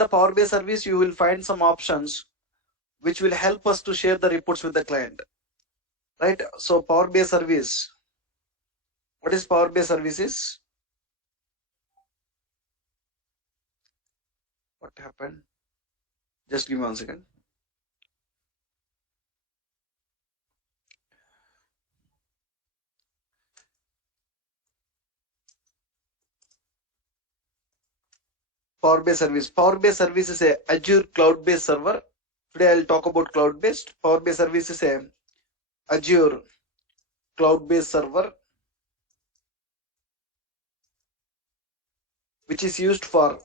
the Power BI service, you will find some options which will help us to share the reports with the client, right? So Power BI service, what is Power BI services? What happened? Just give me 1 second. Power BI service. Power BI service is a Azure cloud-based server. Today I'll talk about cloud-based. Power BI service is a Azure cloud-based server which is used for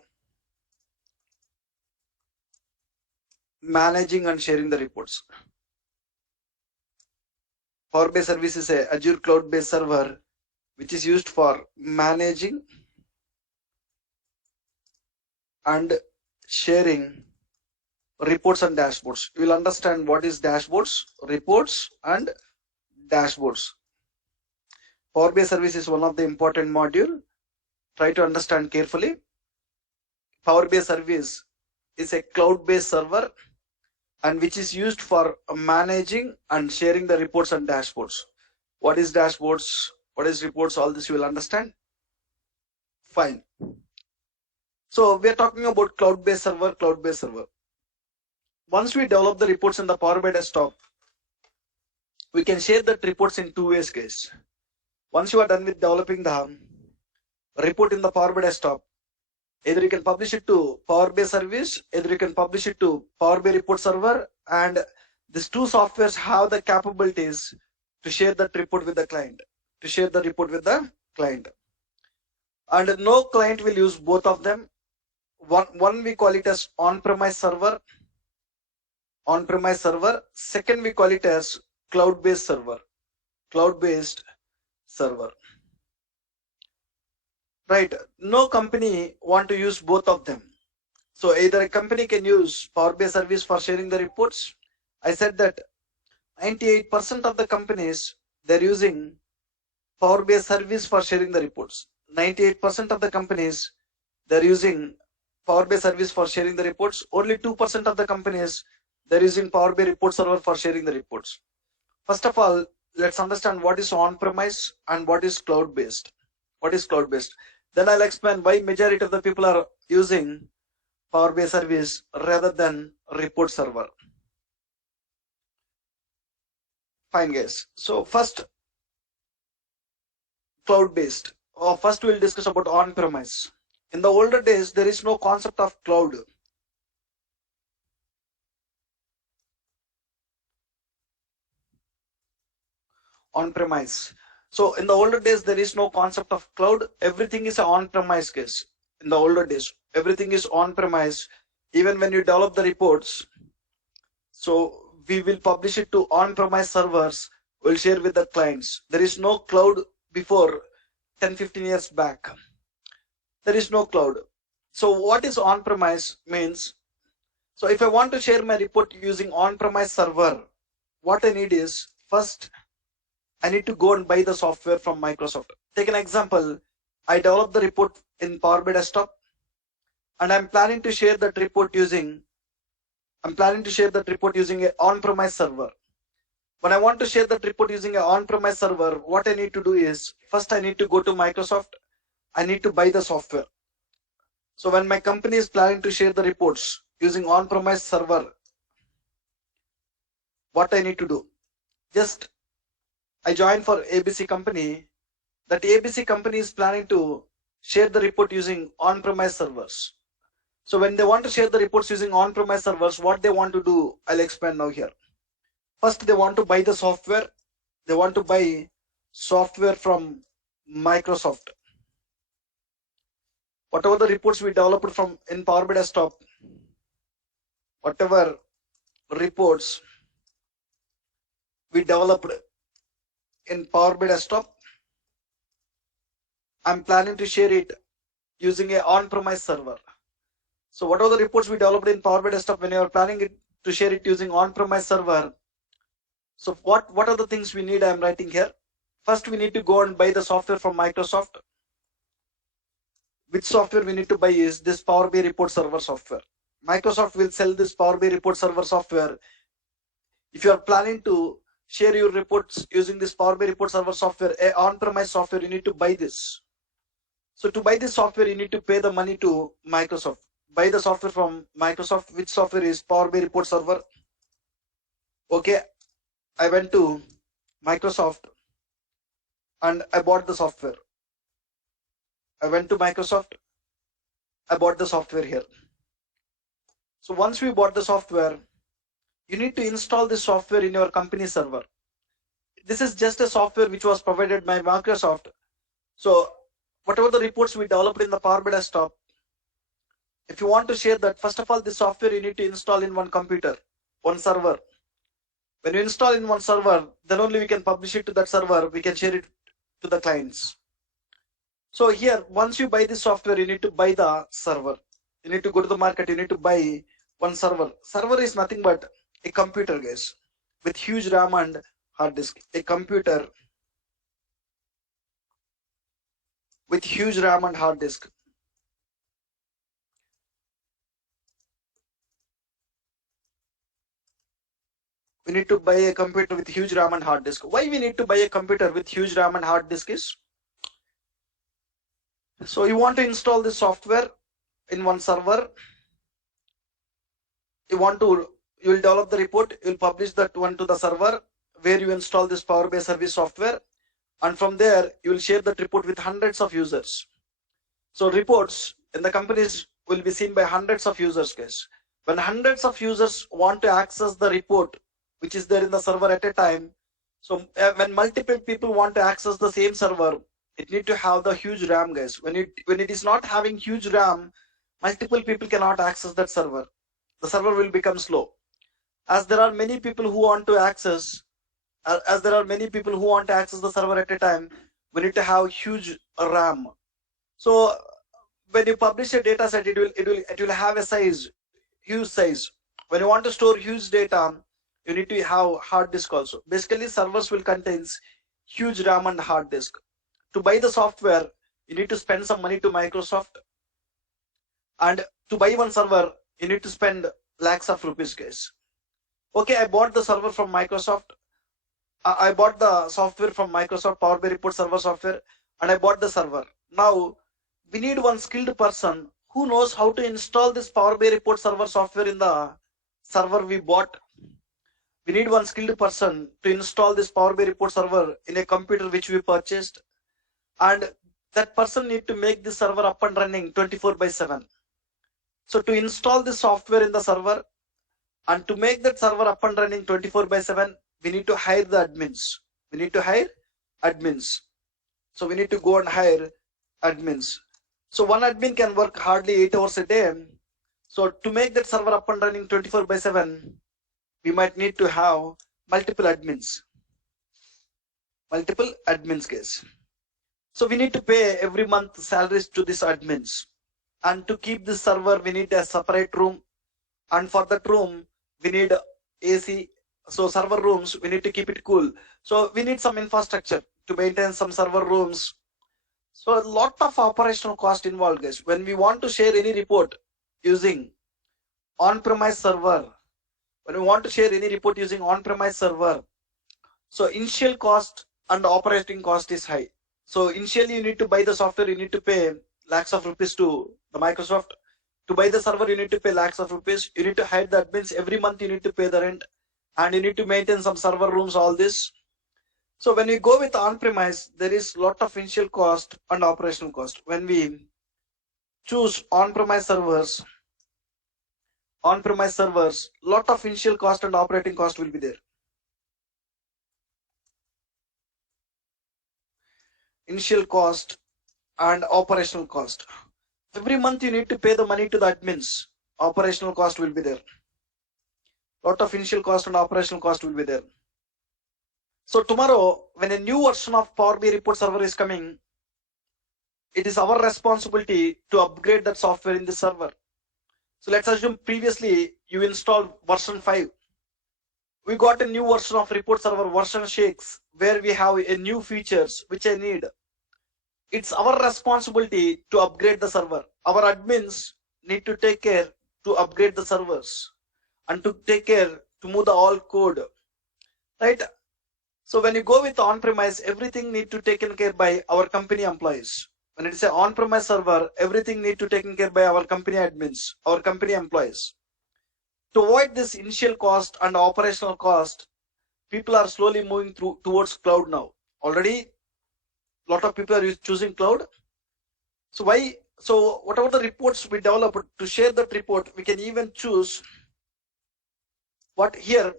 managing and sharing the reports. Power BI service is a Azure cloud-based server which is used for managing and sharing reports and dashboards. You will understand what is dashboards, reports and dashboards. Power BI service is one of the important module. Try to understand carefully. Power BI service is a cloud-based server and which is used for managing and sharing the reports and dashboards. What is dashboards? What is reports? All this you will understand. Fine. So we are talking about cloud-based server, cloud-based server. Once we develop the reports in the Power BI desktop, we can share that reports in two ways, guys. Once you are done with developing the report in the Power BI desktop, either you can publish it to Power BI service, either you can publish it to Power BI report server, and these two softwares have the capabilities to share that report with the client, And no client will use both of them. One we call it as on-premise server. Second we call it as cloud-based server. Right? No company want to use both of them. So either a company can use Power BI service for sharing the reports. I said that 98% of the companies, they're using Power BI service for sharing the reports. 98% of the companies, they're using Power BI service for sharing the reports. Only 2% of the companies, they're using Power BI report server for sharing the reports. First of all, let's understand what is on-premise and what is cloud-based. Then I'll explain why majority of the people are using Power BI service rather than report server. Fine, guys. So first, cloud-based. First we'll discuss about on-premise. In the older days, there is no concept of cloud. On-premise. So in the older days, there is no concept of cloud. Everything is an on-premise case. In the older days, everything is on-premise. Even when you develop the reports, so we will publish it to on-premise servers. We'll share with the clients. There is no cloud before 10-15 years back. There is no cloud. So what is on-premise means? So if I want to share my report using on-premise server, what I need is, first, I need to go and buy the software from Microsoft. Take an example. I developed the report in Power BI desktop and I'm planning to share that report using an on-premise server. When I want to share that report using an on-premise server, what I need to do is, first I need to go to Microsoft. I need to buy the software. So when my company is planning to share the reports using on-premise server, what I need to do? Just I join for ABC company. That ABC company is planning to share the report using on-premise servers. So when they want to share the reports using on-premise servers, what they want to do, I'll explain now here. First, they want to buy the software. They want to buy software from Microsoft. Whatever the reports we developed from in Power BI desktop, whatever reports we developed in Power BI desktop, I'm planning to share it using an on-premise server. So whatever the reports we developed in Power BI desktop, when you are planning to share it using on-premise server, so what are the things we need? I'm writing here. First, we need to go and buy the software from Microsoft. Which software we need to buy is this Power BI report server software. Microsoft will sell this Power BI report server software. If you are planning to share your reports using this Power BI report server software, on-premise software, you need to buy this. So to buy this software, you need to pay the money to Microsoft. Buy the software from Microsoft. Which software is Power BI report server? Okay, I went to Microsoft and I bought the software. I went to Microsoft, I bought the software here. So once we bought the software, you need to install this software in your company server. This is just a software which was provided by Microsoft. So whatever the reports we developed in the Power BI desktop, if you want to share that, first of all, this software you need to install in one computer, one server. When you install in one server, then only we can publish it to that server, we can share it to the clients. So here, once you buy this software, you need to buy the server. You need to go to the market, you need to buy one server. Server is nothing but a computer, guys, with huge RAM and hard disk. A computer with huge RAM and hard disk. We need to buy a computer with huge RAM and hard disk. Why we need to buy a computer with huge RAM and hard disk is, so you want to install this software in one server. You will develop the report, you will publish that one to the server where you install this Power BI service software, and from there you will share that report with hundreds of users. So reports in the companies will be seen by hundreds of users, guys. When hundreds of users want to access the report which is there in the server at a time, so when multiple people want to access the same server, it need to have the huge RAM, guys. When it is not having huge RAM, multiple people cannot access that server. The server will become slow. As there are many people who want to access, the server at a time, we need to have huge RAM. So when you publish a data set, it will have a size, huge size. When you want to store huge data, you need to have hard disk also. Basically, servers will contain huge RAM and hard disk. To buy the software, you need to spend some money to Microsoft, and to buy one server, you need to spend lakhs of rupees, guys. Okay, I bought the server from Microsoft. I bought the software from Microsoft, Power BI report server software, and I bought the server. Now we need one skilled person who knows how to install this Power BI report server software in the server we bought. We need one skilled person to install this Power BI report server in a computer which we purchased, and that person need to make this server up and running 24/7. So to install this software in the server and to make that server up and running 24/7, we need to hire the admins. We need to hire admins. So we need to go and hire admins. So one admin can work hardly 8 hours a day. So to make that server up and running 24/7, we might need to have multiple admins. Multiple admins, guys. So we need to pay every month salaries to these admins. And to keep this server, we need a separate room. And for that room, we need AC. So server rooms, we need to keep it cool. So we need some infrastructure to maintain some server rooms. So a lot of operational cost involved, guys. When we want to share any report using on-premise server, so initial cost and operating cost is high. So initially you need to buy the software, you need to pay lakhs of rupees to the Microsoft. To buy the server, you need to pay lakhs of rupees. You need to hire the admins. Every month you need to pay the rent, and you need to maintain some server rooms, all this. So when we go with on-premise, there is lot of initial cost and operational cost. When we choose on-premise servers, lot of initial cost and operating cost will be there. Initial cost and operational cost. Every month you need to pay the money to the admins. Operational cost will be there. Lot of initial cost and operational cost will be there. So tomorrow, when a new version of Power BI report server is coming, it is our responsibility to upgrade that software in the server. So let's assume previously you installed version 5. We got a new version of report server, version 6, where we have a new features which I need. It's our responsibility to upgrade the server. Our admins need to take care to upgrade the servers and to take care to move the all code, right? So when you go with on-premise, everything need to taken care by our company employees. When it is an on-premise server, everything need to taken care by our company admins, our company employees. To avoid this initial cost and operational cost, people are slowly moving towards cloud now. Already, a lot of people are choosing cloud. So why? So whatever the reports we develop to share that report, we can even choose what here.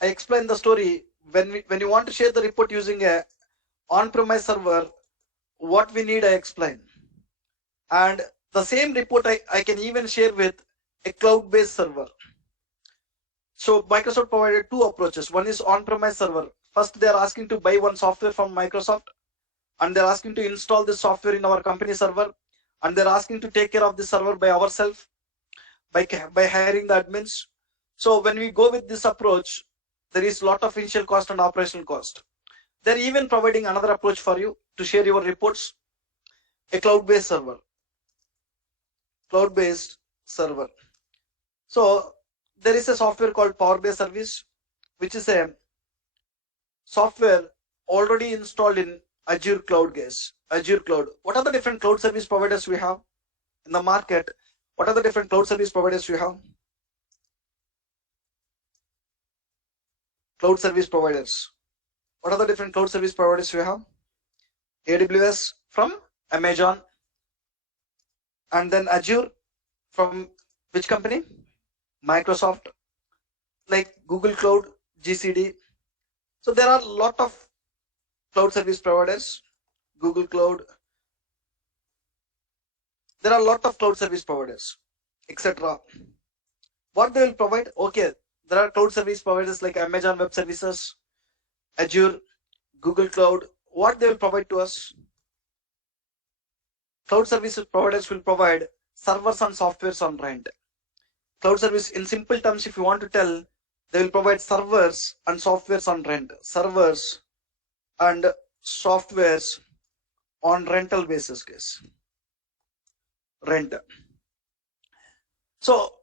I explain the story. When you want to share the report using a on-premise server, what we need I explain. And the same report I can even share with a cloud-based server. So Microsoft provided two approaches. One is on-premise server. First, they are asking to buy one software from Microsoft, and they're asking to install this software in our company server, and they're asking to take care of the server by ourselves, by hiring the admins. So when we go with this approach, there is a lot of initial cost and operational cost. They're even providing another approach for you to share your reports, a cloud-based server. Cloud-based server. So there is a software called Power BI Service, which is a software already installed in Azure Cloud, guys. Azure Cloud. What are the different cloud service providers we have in the market? What are the different cloud service providers we have? Cloud service providers. What are the different cloud service providers we have? AWS from Amazon, and then Azure from which company? Microsoft, like Google Cloud, GCD. So there are a lot of cloud service providers, Google Cloud. There are a lot of cloud service providers, etc. What they will provide? Okay, there are cloud service providers like Amazon Web Services, Azure, Google Cloud. What they will provide to us? Cloud service providers will provide servers and softwares on rent. Cloud service, in simple terms, if you want to tell, they will provide servers and softwares on rent. Servers and softwares on rental basis, guys. Rent. So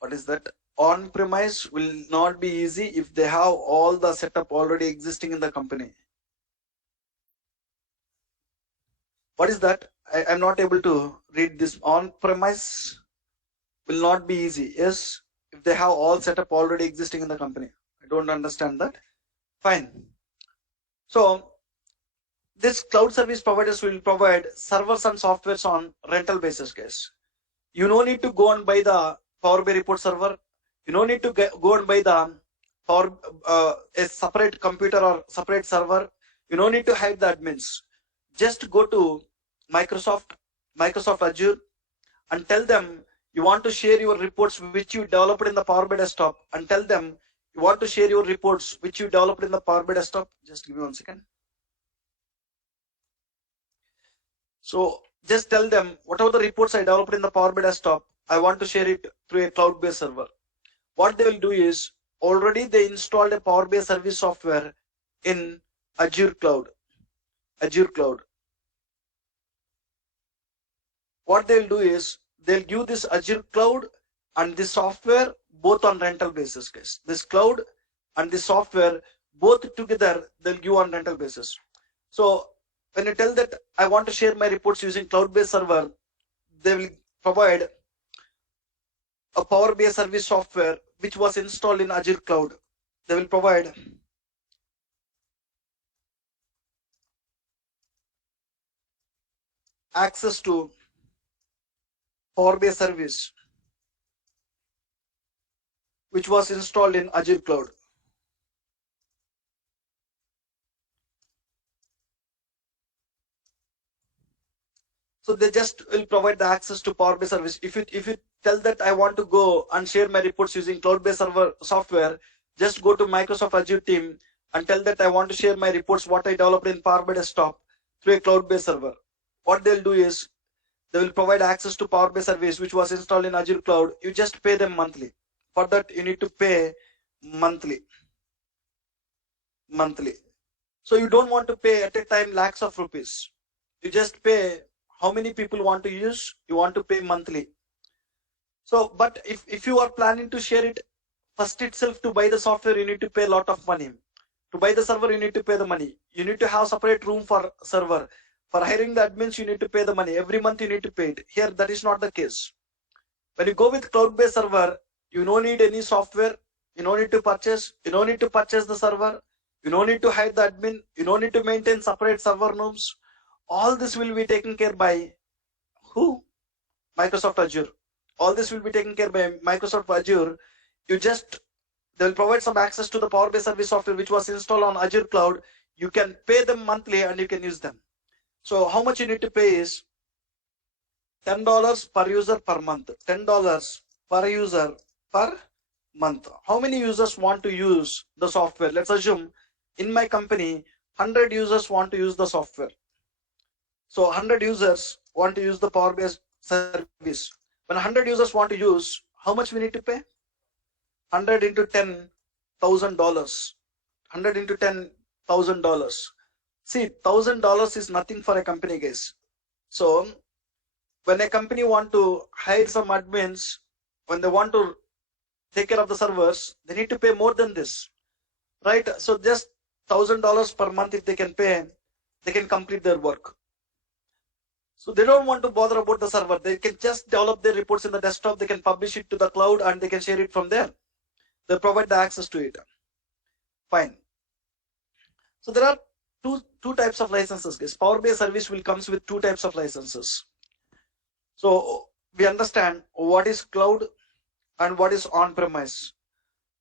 what is that? On-premise will not be easy if they have all the setup already existing in the company. What is that? I'm not able to read this. On-premise will not be easy. Yes, if they have all setup already existing in the company. I don't understand that. Fine. So this cloud service providers will provide servers and softwares on rental basis, guys. You no need to go and buy the Power BI report server. You no need to go and buy the a separate computer or separate server. You no need to hire the admins. Just go to Microsoft Azure, and tell them you want to share your reports which you developed in the Power BI desktop, and tell them you want to share your reports which you developed in the Power BI desktop. Just give me 1 second. So just tell them whatever the reports I developed in the Power BI desktop, I want to share it through a cloud-based server. What they will do is, already they installed a Power BI service software in Azure Cloud. Azure Cloud. What they'll do is, they'll give this Azure Cloud and this software both on rental basis, guys. This cloud and this software both together, they'll give on rental basis. So when you tell that I want to share my reports using cloud-based server, they will provide a Power BI service software which was installed in Azure Cloud. They will provide access to Power BI service which was installed in Azure Cloud. So they just will provide the access to Power BI service. If you tell that I want to go and share my reports using cloud-based server software, just go to Microsoft Azure team and tell that I want to share my reports what I developed in Power BI desktop through a cloud-based server. What they'll do is, they will provide access to Power BI service which was installed in Azure Cloud. You just pay them monthly. For that, you need to pay monthly. So you don't want to pay at a time lakhs of rupees. You just pay how many people want to use, you want to pay monthly. So, but if you are planning to share it, first itself to buy the software, you need to pay a lot of money. To buy the server, you need to pay the money. You need to have separate room for server. For hiring the admins, you need to pay the money. Every month you need to pay it. Here, that is not the case. When you go with cloud-based server, you don't need any software. You don't need to purchase. You don't need to purchase the server. You don't need to hire the admin. You don't need to maintain separate server rooms. All this will be taken care by who? Microsoft Azure. All this will be taken care by Microsoft Azure. You just, they'll provide some access to the Power BI service software which was installed on Azure cloud. You can pay them monthly and you can use them. So how much you need to pay is $10 per user per month. $10 per user per month. How many users want to use the software? Let's assume in my company 100 users want to use the software. So 100 users want to use the Power BI service. When 100 users want to use, how much we need to pay? 100 into $10,000. 100 into $10,000. See, $1,000 is nothing for a company, guys. So when a company want to hire some admins, when they want to take care of the servers, they need to pay more than this, right? So just $1,000 per month, if they can pay, they can complete their work. So they don't want to bother about the server. They can just develop their reports in the desktop. They can publish it to the cloud and they can share it from there. They provide the access to it. Fine. So there are two types of licenses, guys. Power BI service will comes with two types of licenses. So we understand what is cloud and what is on-premise.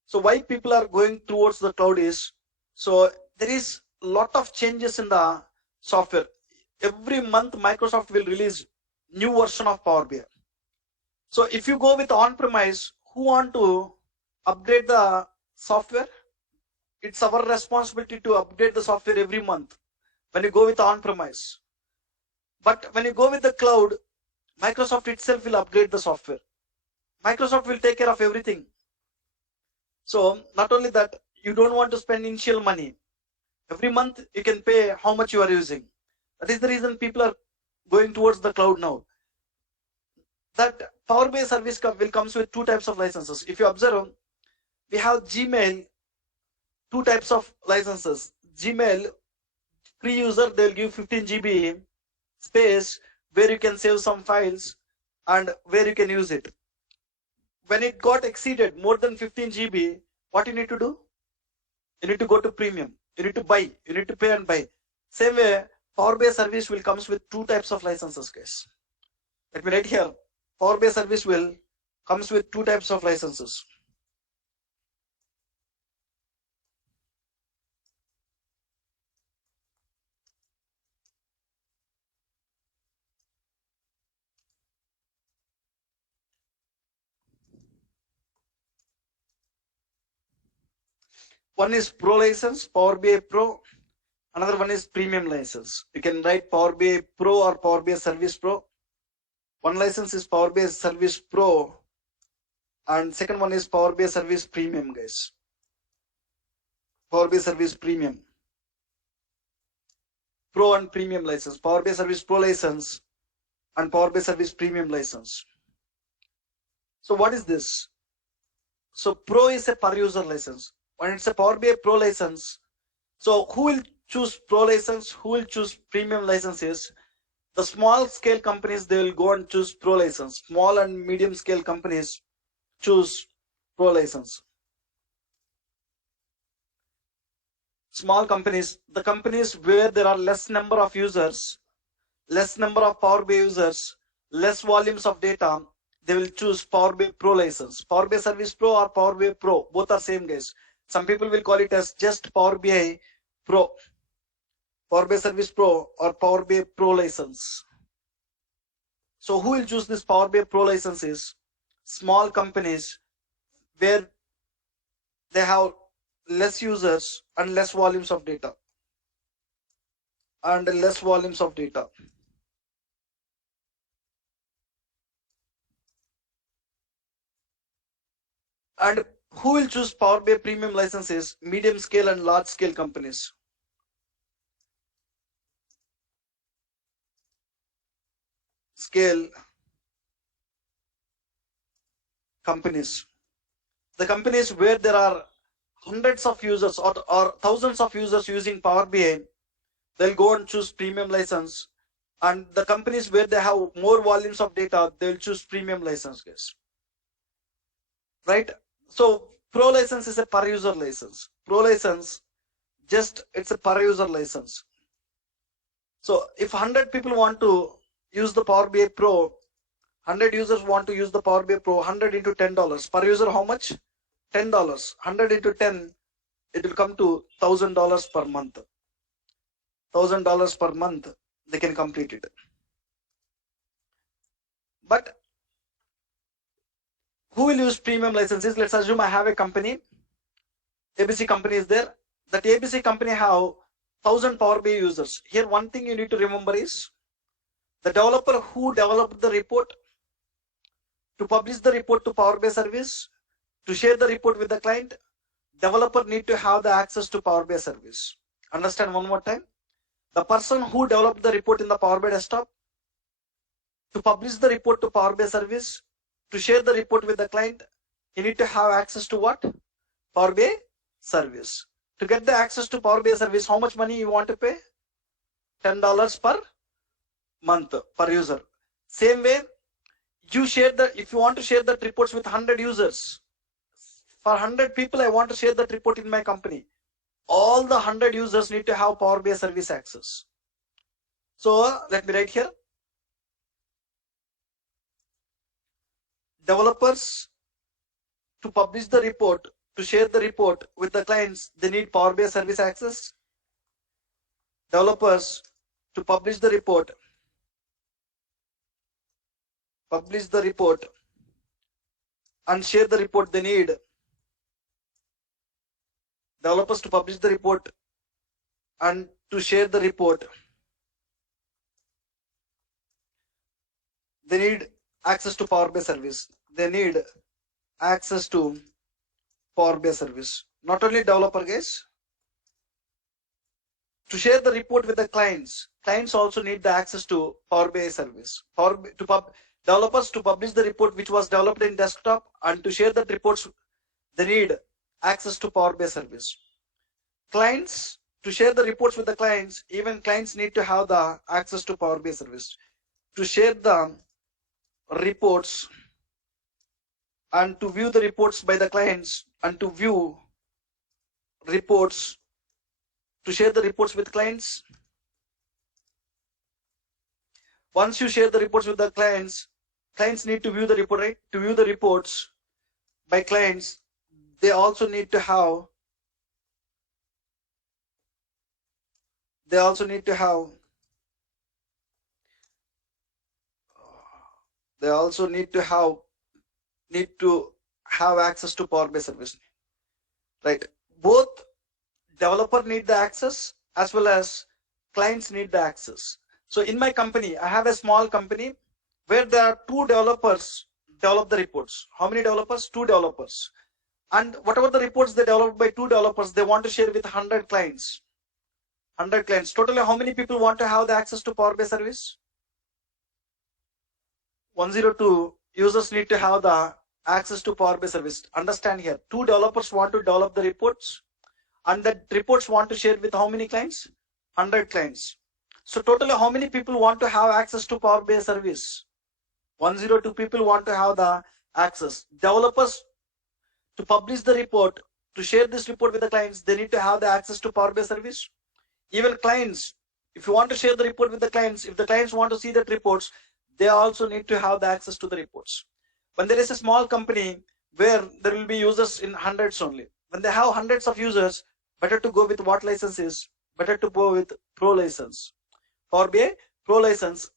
So why people are going towards the cloud is, so there is a lot of changes in the software. Every month Microsoft will release new version of Power BI. So if you go with on-premise, who want to upgrade the software? It's our responsibility to update the software every month when you go with on-premise. But when you go with the cloud, Microsoft itself will upgrade the software. Microsoft will take care of everything. So not only that, you don't want to spend initial money. Every month you can pay how much you are using. That is the reason people are going towards the cloud now. That Power BI service will comes with two types of licenses. If you observe, we have Gmail, two types of licenses. Gmail, free user, they'll give 15 GB space where you can save some files and where you can use it. When it got exceeded more than 15 GB, what you need to do? You need to go to premium. You need to buy. You need to pay and buy. Same way, Power BI service will comes with two types of licenses, guys. Let me write here. Power BI service will comes with two types of licenses. One is Pro license, Power BI Pro. Another one is premium license. You can write Power BI Pro or Power BI Service Pro. One license is Power BI Service Pro and second one is Power BI Service Premium, guys. Power BI Service Premium. Pro and Premium license. Power BI Service Pro license and Power BI Service Premium license. So what is this? So Pro is a per user license. When it's a Power BI Pro license, so who will choose Pro license? Who will choose Premium licenses? The small scale companies, they will go and choose Pro license. Small and medium scale companies choose Pro license. Small companies, the companies where there are less number of users, less number of Power BI users, less volumes of data, they will choose Power BI Pro license. Power BI Service Pro or Power BI Pro, both are same, guys. Some people will call it as just Power BI Pro, Power BI Service Pro or Power BI Pro license. So who will choose this Power BI Pro licenses? Small companies where they have less users and less volumes of data. And less volumes of data. And who will choose Power BI Premium licenses? Medium scale and large scale companies. scale companies. The companies where there are hundreds of users or thousands of users using Power BI, they'll go and choose premium license. And the companies where they have more volumes of data, they'll choose premium license, guys. Right? So pro license is a per user license. Pro license, it's a per user license. So if 100 people want to use the Power BI Pro, 100 users want to use the Power BI Pro, 100 into $10 per user, how much? $10. 100 into 10, it will come to $1,000 per month. $1,000 per month, they can complete it. But who will use premium licenses? Let's assume I have a company. ABC company is there. That ABC company have 1,000 Power BI users. Here, one thing you need to remember is the developer who developed the report, to publish the report to Power BI service, to share the report with the client, developer need to have the access to Power BI service. Understand one more time? The person who developed the report in the Power BI desktop, to publish the report to Power BI service, to share the report with the client, you need to have access to what? Power BI service. To get the access to Power BI service, how much money you want to pay? $10 per month per user. Same way, if you want to share that reports with 100 users, for 100 people I want to share that report in my company, all the 100 users need to have Power BI service access. So let me write here. Developers, to publish the report, to share the report with the clients, they need Power BI service access. Developers, to publish the report and share the report, they need developers to publish the report and to share the report, they need access to Power BI service. They need access to Power BI service. Not only developer, guys, to share the report with the clients also need the access to Power BI service. Developers to publish the report which was developed in desktop and to share that reports, they need access to Power BI service. Clients, to share the reports with the clients, even clients need to have the access to Power BI service. To share the reports and to view the reports by the clients and to view reports, to share the reports with clients. Once you share the reports with the clients need to view the report, right? To view the reports by clients, they also need to have access to Power BI service, right? Both developer need the access as well as clients need the access. So in my company, I have a small company where there are 2 developers develop the reports. How many developers? 2 developers. And whatever the reports they developed by 2 developers, they want to share with 100 clients. 100 clients. Totally, how many people want to have the access to Power BI service? 102 users need to have the access to Power BI service. Understand here, 2 developers want to develop the reports and the reports want to share with how many clients? 100 clients. So totally, how many people want to have access to Power BI service? 102 people want to have the access. Developers, to publish the report, to share this report with the clients, they need to have the access to Power BI service. Even clients, if you want to share the report with the clients, if the clients want to see that reports, they also need to have the access to the reports. When there is a small company where there will be users in hundreds only, when they have hundreds of users, better to go with what licenses? Better to go with Pro license. Power BI Pro license,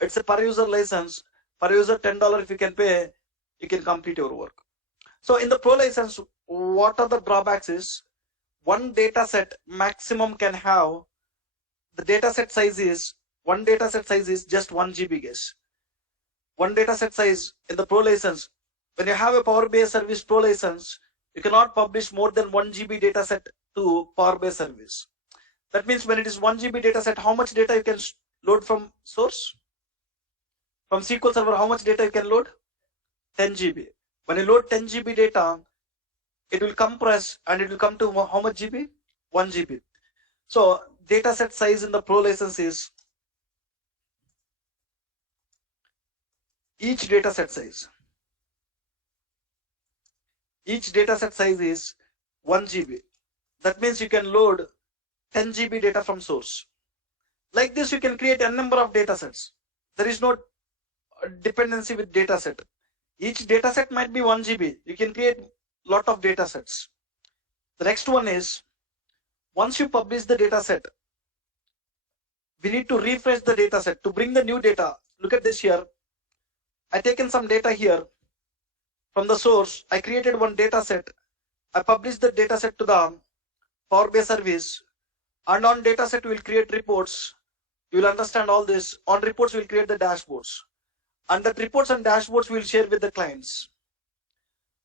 it's a per user license. Per user $10 if you can pay, you can complete your work. So in the Pro license, what are the drawbacks is, one data set maximum can have, the data set size is, one data set size is just 1 GB, guys. One data set size in the Pro license, when you have a Power BI service Pro license, you cannot publish more than 1 GB data set to Power BI service. That means when it is 1 GB data set, how much data you can load from source? From SQL Server, how much data you can load? 10 GB. When you load 10 GB data, it will compress and it will come to how much GB? 1 GB. So data set size in the Pro license is each data set size. Each data set size is 1 GB. That means you can load 10 GB data from source. Like this, you can create a number of data sets. There is no dependency with data set. Each data set might be 1 GB. You can create lot of data sets. The next one is, once you publish the data set, we need to refresh the data set to bring the new data. Look at this here. I taken some data here from the source. I created one data set. I published the data set to the Power BI service, and on data set we will create reports. You will understand all this. On reports we will create the dashboards, and that reports and dashboards we will share with the clients.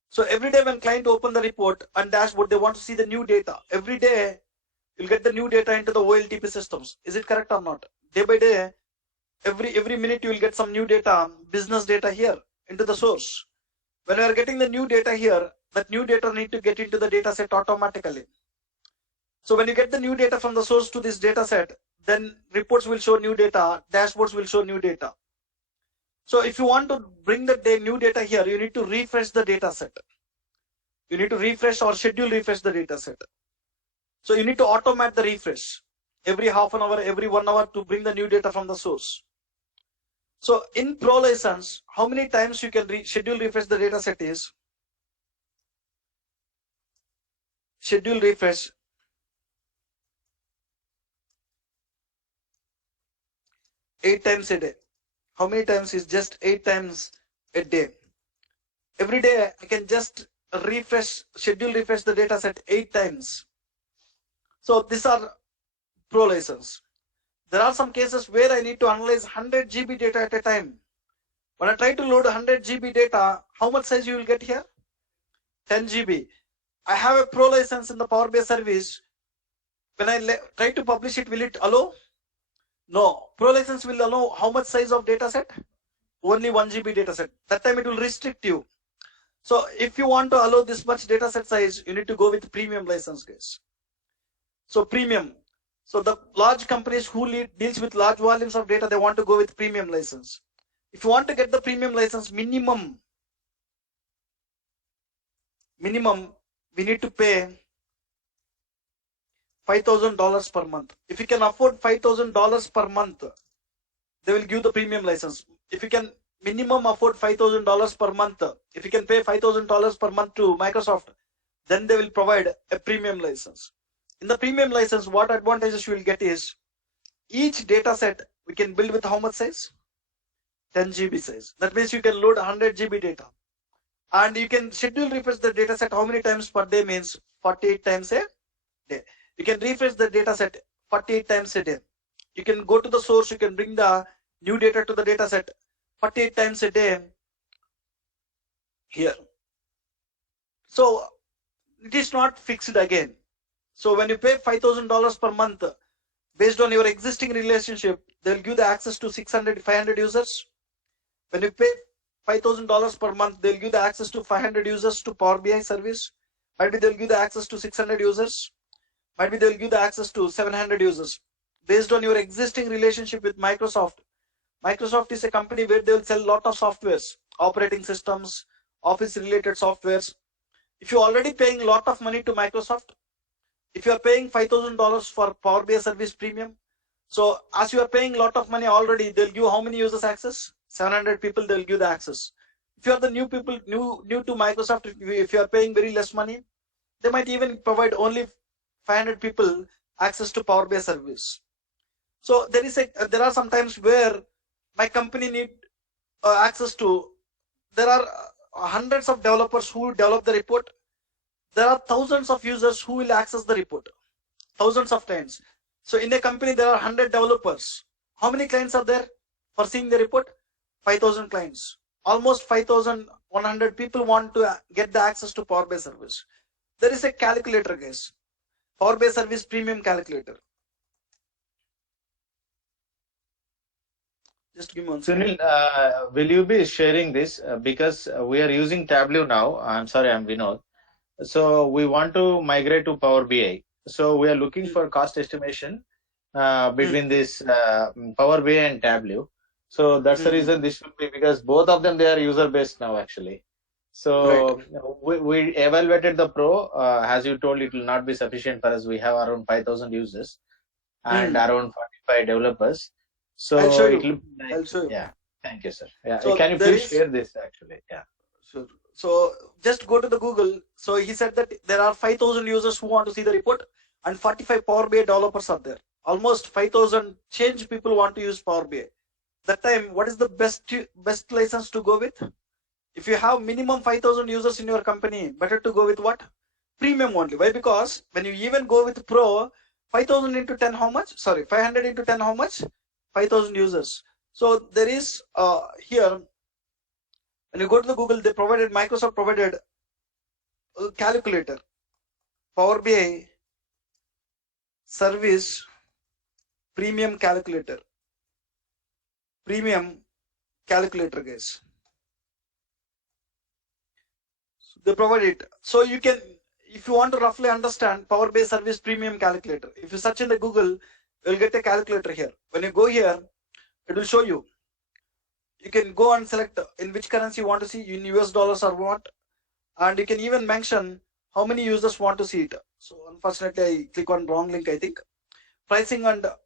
So every day when client open the report and dashboard, they want to see the new data. Every day you'll get the new data into the OLTP systems. Is it correct or not? Day by day, every minute you will get some new data, business data here into the source. When we are getting the new data here, that new data need to get into the data set automatically. So when you get the new data from the source to this data set, then reports will show new data, dashboards will show new data. So if you want to bring the new data here, you need to refresh the data set. You need to refresh or schedule refresh the data set. So you need to automate the refresh every half an hour, every 1 hour to bring the new data from the source. So in Pro license, how many times you can schedule refresh the data set is schedule refresh 8 times a day. How many times is just 8 times a day? Every day I can just schedule refresh the data set 8 times. So these are Pro license. There are some cases where I need to analyze 100 GB data at a time. When I try to load 100 GB data, how much size you will get here? 10 GB. I have a Pro license in the Power BI service. When I try to publish it, will it allow? No. Pro license will allow how much size of data set? Only 1 GB data set. That time it will restrict you. So if you want to allow this much data set size, you need to go with premium license, guys. So premium. So the large companies who deals with large volumes of data, they want to go with premium license. If you want to get the premium license, minimum we need to pay $5,000 per month. If you can afford $5,000 per month, they will give the premium license. If you can minimum afford $5,000 per month, if you can pay $5,000 per month to Microsoft, then they will provide a premium license. In the premium license, what advantages you will get is each data set we can build with how much size? 10 GB size. That means you can load 100 GB data. And you can schedule refresh the data set how many times per day means 48 times a day. You can refresh the data set 48 times a day. You can go to the source, you can bring the new data to the data set 48 times a day here. So it is not fixed again. So when you pay $5,000 per month, based on your existing relationship, they'll give the access to 500 users. When you pay $5,000 per month, they'll give the access to 500 users to Power BI service. Maybe they'll give the access to 600 users. Maybe they'll give the access to 700 users. Based on your existing relationship with Microsoft. Microsoft is a company where they will sell a lot of softwares, operating systems, office related softwares. If you're already paying a lot of money to Microsoft, if you are paying $5,000 for Power BI service premium, so as you are paying a lot of money already, they'll give how many users access? 700 people, they'll give the access. If you are the new people, new to Microsoft, if you are paying very less money, they might even provide only 500 people access to Power BI service. So there are some times where my company need access to, there are hundreds of developers who develop the report. There are thousands of users who will access the report, thousands of clients. So in a company, there are 100 developers. How many clients are there for seeing the report? 5,000 clients. Almost 5,100 people want to get the access to Power BI service. There is a calculator, guys. Power BI service premium calculator. Just give me 1 second. Sunil, will you be sharing this? Because we are using Tableau now. I'm sorry, I'm Vinod. So we want to migrate to Power BI. So we are looking Hmm. for cost estimation Hmm. between this Power BI and Tableau. So that's the Hmm. reason this will be, because both of them, they are user based now actually. Right. So we evaluated the Pro. As you told, it will not be sufficient for us. We have around 5,000 users and Hmm. around 45 developers. I'll show So it you. will be like, I'll show you. yeah. Thank you, sir. Yeah. So Can you there please is, share this actually? Yeah. sure. So just go to the Google. So he said that there are 5,000 users who want to see the report, and 45 Power BI developers are there. Almost 5,000 change people want to use Power BI. That time, what is the best license to go with? If you have minimum 5,000 users in your company, better to go with what? Premium only. Why? Because when you even go with Pro, 5,000 into 10, how much? Sorry, 500 into 10, how much? 5,000 users. So there is here, when you go to the Google, they provided, Microsoft provided a calculator, Power BI service premium calculator, guys. They provide it. So you can, if you want to roughly understand Power BI service premium calculator, if you search in the Google, you'll get a calculator here. When you go here, it will show you. You can go and select in which currency you want to see, in US dollars or what, and you can even mention how many users want to see it. So unfortunately, I click on wrong link, I think. Pricing, and let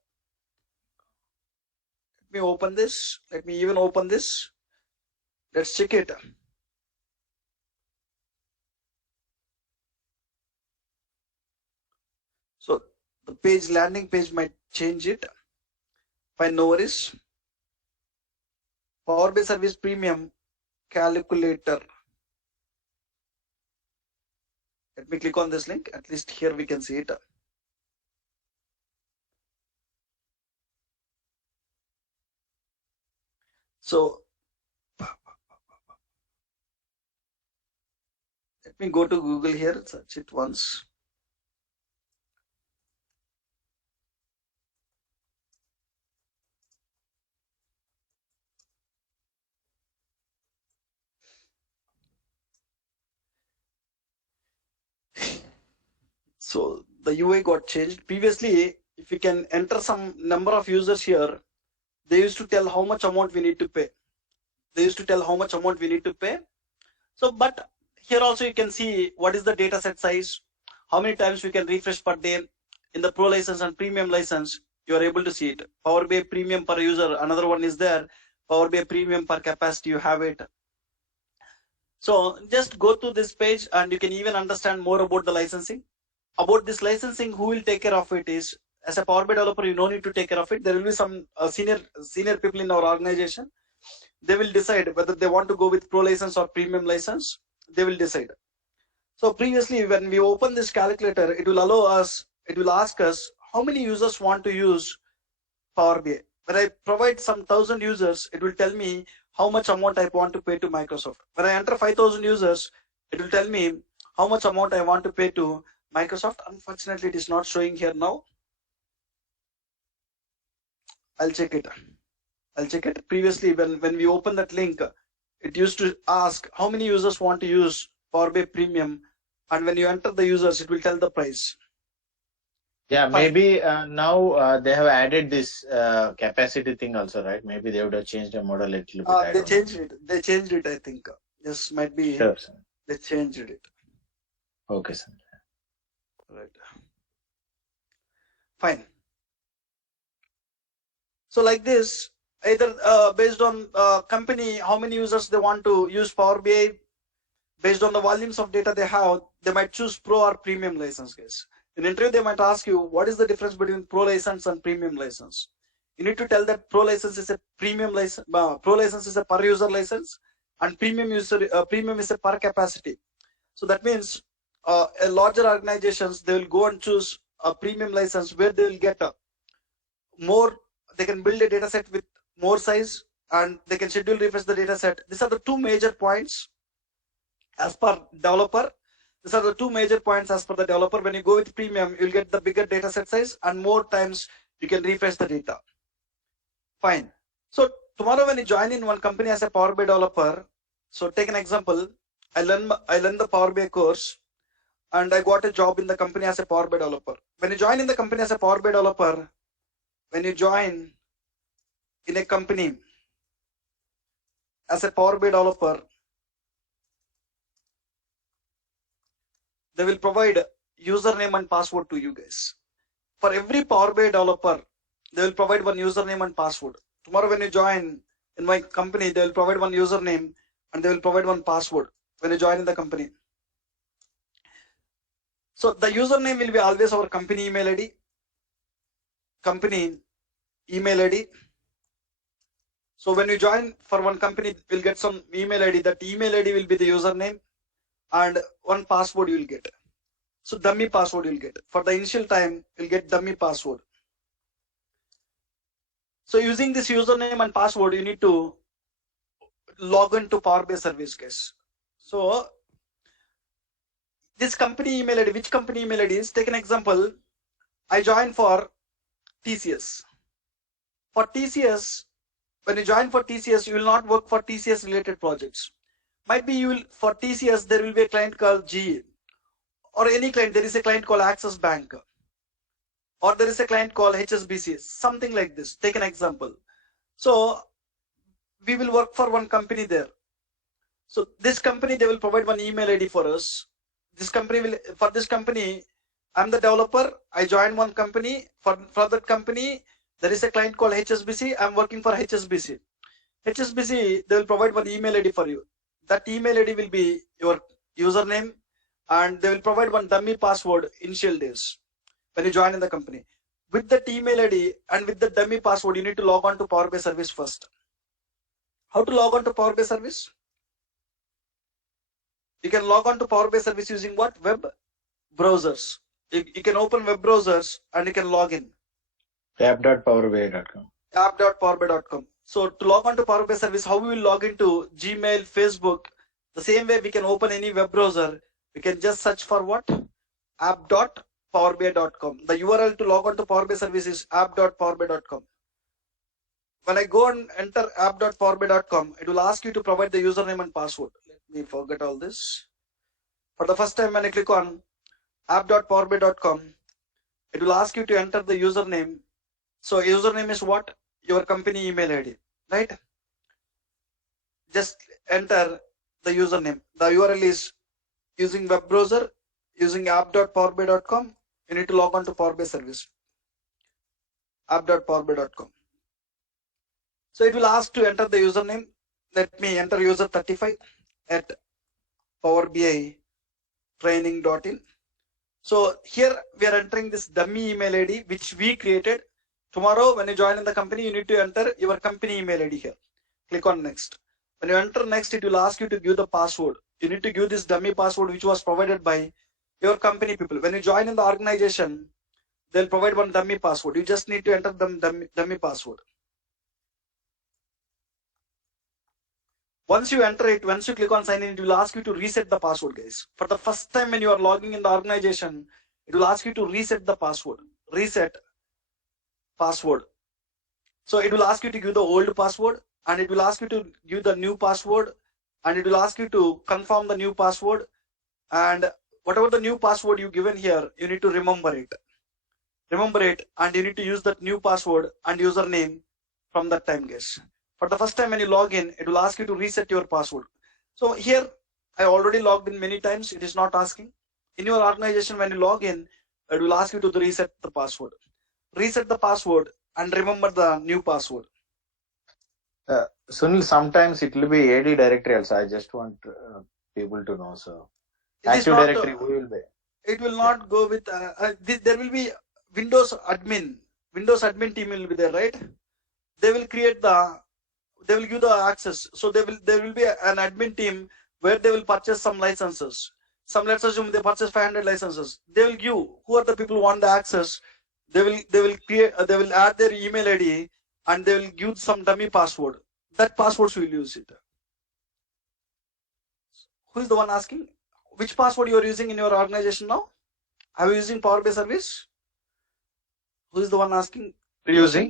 me open this. Let me even open this. Let's check it. So the page, landing page might change it. Fine, no worries. Power BI service premium calculator. Let me click on this link. At least here we can see it. So let me go to Google here, search it once. So the UI got changed. Previously, if you can enter some number of users here, they used to tell how much amount we need to pay. So, but here also you can see what is the data set size, how many times we can refresh per day. In the Pro license and Premium license, you are able to see it. Power BI Premium per user, another one is there. Power BI Premium per capacity, you have it. So just go to this page and you can even understand more about the licensing. About this licensing, who will take care of it is, as a Power BI developer, you no need to take care of it. There will be some senior people in our organization. They will decide whether they want to go with Pro license or Premium license. They will decide. So previously, when we open this calculator, it will ask us how many users want to use Power BI. When I provide some 1,000 users, it will tell me how much amount I want to pay to Microsoft. When I enter 5,000 users, it will tell me how much amount I want to pay to Microsoft. Unfortunately, it is not showing here now. I'll check it. Previously, when we open that link, it used to ask how many users want to use Power BI Premium, and when you enter the users, it will tell the price. Yeah, Fine. maybe now they have added this capacity thing also, right? Maybe they would have changed the model a little bit. I They don't know. changed it. They changed it, I think. Yes, might be. Sure, sir. They changed it. Okay, sir. Right. Fine. So like this, either based on company, how many users they want to use Power BI, based on the volumes of data they have, they might choose Pro or Premium license, guys. In interview, they might ask you, what is the difference between Pro license and Premium license? You need to tell that Pro license is a premium license, Pro license is a per user license, and Premium is a per capacity. So that means a larger organizations, they will go and choose a premium license where they will get more, they can build a data set with more size, and they can schedule refresh the data set. These are the two major points as per developer. These are the two major points as per the developer. When you go with Premium, you'll get the bigger data set size and more times you can refresh the data. Fine. So tomorrow when you join in one company as a Power BI developer, so take an example, I learn the Power BI course and I got a job in the company as a Power BI developer. When you join in the company as a Power BI developer, when you join in a company as a Power BI developer, they will provide username and password to you guys. For every Power BI developer, they will provide one username and password. Tomorrow when you join in my company, they will provide one username and they will provide one password when you join in the company. So the username will be always our company email ID. Company email ID. So when you join for one company, we'll get some email ID. That email ID will be the username and one password you will get. So dummy password you'll get. For the initial time, you'll get dummy password. So using this username and password, you need to log into Power BI service, guys. So this company email ID, which company email ID is? Take an example. I joined for TCS. For TCS, when you join for TCS, you will not work for TCS related projects. Might be you will, for TCS, there will be a client called GE, or any client. There is a client called Axis Bank, or there is a client called HSBC, something like this. Take an example. So we will work for one company there. So this company, they will provide one email ID for us. This company will, for this company, I'm the developer. I joined one company. For that company, there is a client called HSBC. I'm working for HSBC. HSBC, they will provide one email ID for you. That email ID will be your username, and they will provide one dummy password initial days when you join in the company. With that email ID and with the dummy password, you need to log on to Power BI service first. How to log on to Power BI service? You can log on to Power BI service using what? Web browsers. You can open web browsers and you can log in. app.powerbi.com. app.powerbi.com. So to log on to Power BI service, how we will log into Gmail, Facebook, the same way we can open any web browser. We can just search for what? app.powerbi.com. The URL to log on to Power BI service is app.powerbi.com. When I go and enter app.powerbi.com, it will ask you to provide the username and password. Let me forget all this. For the first time, when I click on app.powerbi.com, it will ask you to enter the username. So username is what? Your company email ID, right? Just enter the username. The URL is using web browser, using app.powerbi.com. You need to log on to Power BI service. app.powerbi.com. So it will ask to enter the username. Let me enter user 35 at powerbitraining.in. So here we are entering this dummy email ID which we created. Tomorrow when you join in the company, you need to enter your company email ID here. Click on next. When you enter next, it will ask you to give the password. You need to give this dummy password which was provided by your company people. When you join in the organization, they'll provide one dummy password. You just need to enter the dummy password. Once you enter it, once you click on sign in, it will ask you to reset the password, guys. For the first time when you are logging in the organization, it will ask you to reset the password. Reset password. So it will ask you to give the old password, and it will ask you to give the new password, and it will ask you to confirm the new password. And whatever the new password you given here, you need to remember it. Remember it, and you need to use that new password and username from that time, guys. For the first time when you log in, it will ask you to reset your password. So here, I already logged in many times. It is not asking. In your organization, when you log in, it will ask you to reset the password. Reset the password and remember the new password. Sunil, sometimes it will be AD directory also. I just want people to know. So Active Directory, we will be. It will not go with. There will be Windows admin. Windows admin team will be there, right? They will create the. They will give the access. So there will be an admin team where they will purchase some licenses. Let's assume they purchase 500 licenses. They will give who are the people who want the access. They will create. They will add their email ID and they will give some dummy password. That passwords will use it. Who is the one asking? Which password you are using in your organization now? Are you using Power BI service? Who is the one asking? We are using.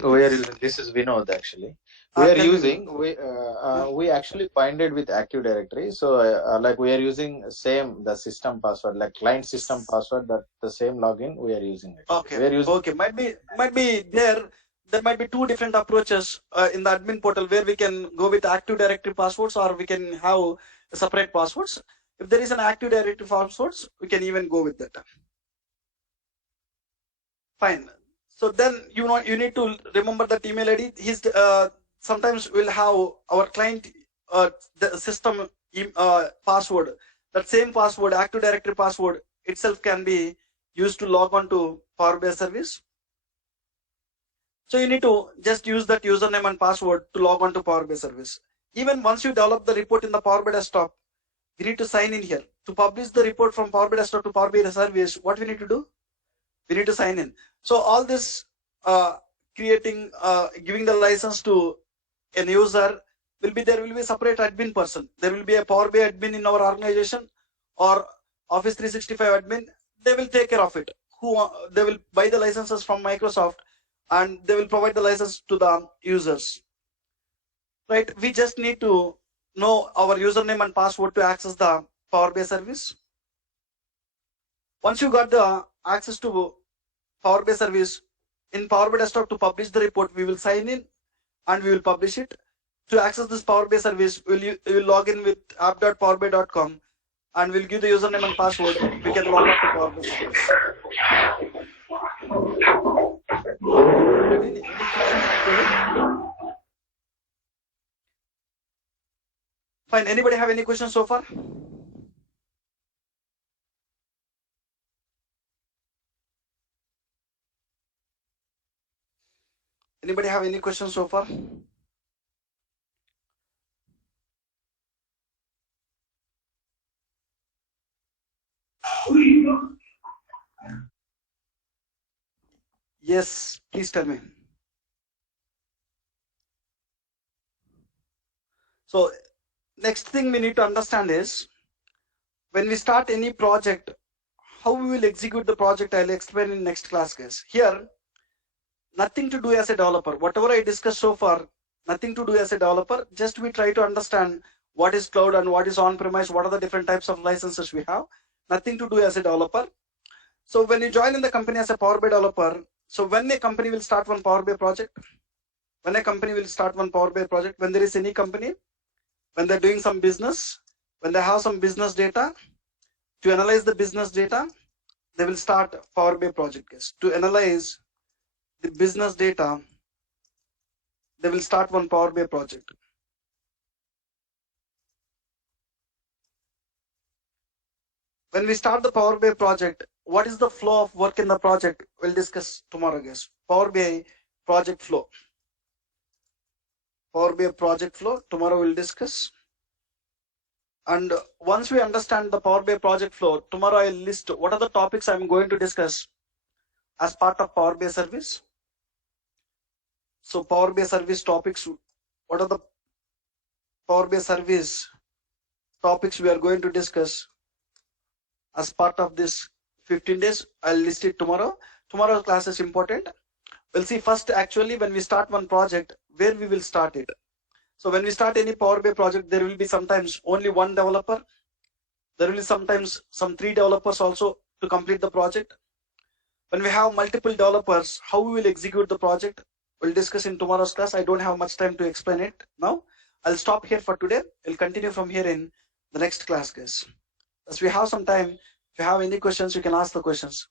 This is Vinod actually. We are Tell me. using we actually bind it with Active Directory. So like we are using same the system password, like client system password, that the same login we are using it. Okay, We are using. okay. Might be there might be two different approaches in the admin portal where we can go with Active Directory passwords, or we can have separate passwords. If there is an Active Directory passwords, we can even go with that. Fine. So then you need to remember that email ID. Sometimes we'll have our client the system password. That same password, Active Directory password itself, can be used to log on to Power BI service. So you need to just use that username and password to log on to Power BI service. Even once you develop the report in the Power BI desktop, we need to sign in here. To publish the report from Power BI desktop to Power BI service, what we need to do? We need to sign in. So all this giving the license to an user will be a separate admin person. There will be a Power BI admin in our organization, or Office 365 admin. They will take care of it. They will buy the licenses from Microsoft, and they will provide the license to the users. Right? We just need to know our username and password to access the Power BI service. Once you got the access to Power BI service in Power BI desktop, to publish the report, we will sign in and we will publish it. To access this Power BI service, you will log in with app.powerbi.com, and we'll give the username and password. We can log out to Power BI service. Fine. Anybody have any questions so far? Anybody have any questions so far? Yes, please tell me. So next thing we need to understand is, when we start any project, how we will execute the project, I'll explain in next class, guys. Here, nothing to do as a developer. Whatever I discussed so far, nothing to do as a developer. Just we try to understand what is cloud and what is on-premise, what are the different types of licenses we have. Nothing to do as a developer. So when you join in the company as a Power BI developer, so when a company will start one Power BI project, when there is any company, when they're doing some business, when they have some business data, to analyze the business data, they will start Power BI project, guys. To analyze the business data, they will start one Power BI project. When we start the Power BI project, what is the flow of work in the project? We'll discuss tomorrow, guys. Power BI project flow. Power BI project flow, tomorrow we'll discuss. And once we understand the Power BI project flow, tomorrow I'll list what are the topics I'm going to discuss as part of Power BI service. So Power BI service topics, what are the Power BI service topics we are going to discuss as part of this 15 days? I'll list it tomorrow. Tomorrow's class is important. We'll see first, actually, when we start one project, where we will start it. So when we start any Power BI project, there will be sometimes only one developer. There will be sometimes some 3 developers also to complete the project. When we have multiple developers, how we will execute the project, we'll discuss in tomorrow's class. I don't have much time to explain it now. I'll stop here for today. We'll continue from here in the next class, guys. As we have some time, if you have any questions, you can ask the questions.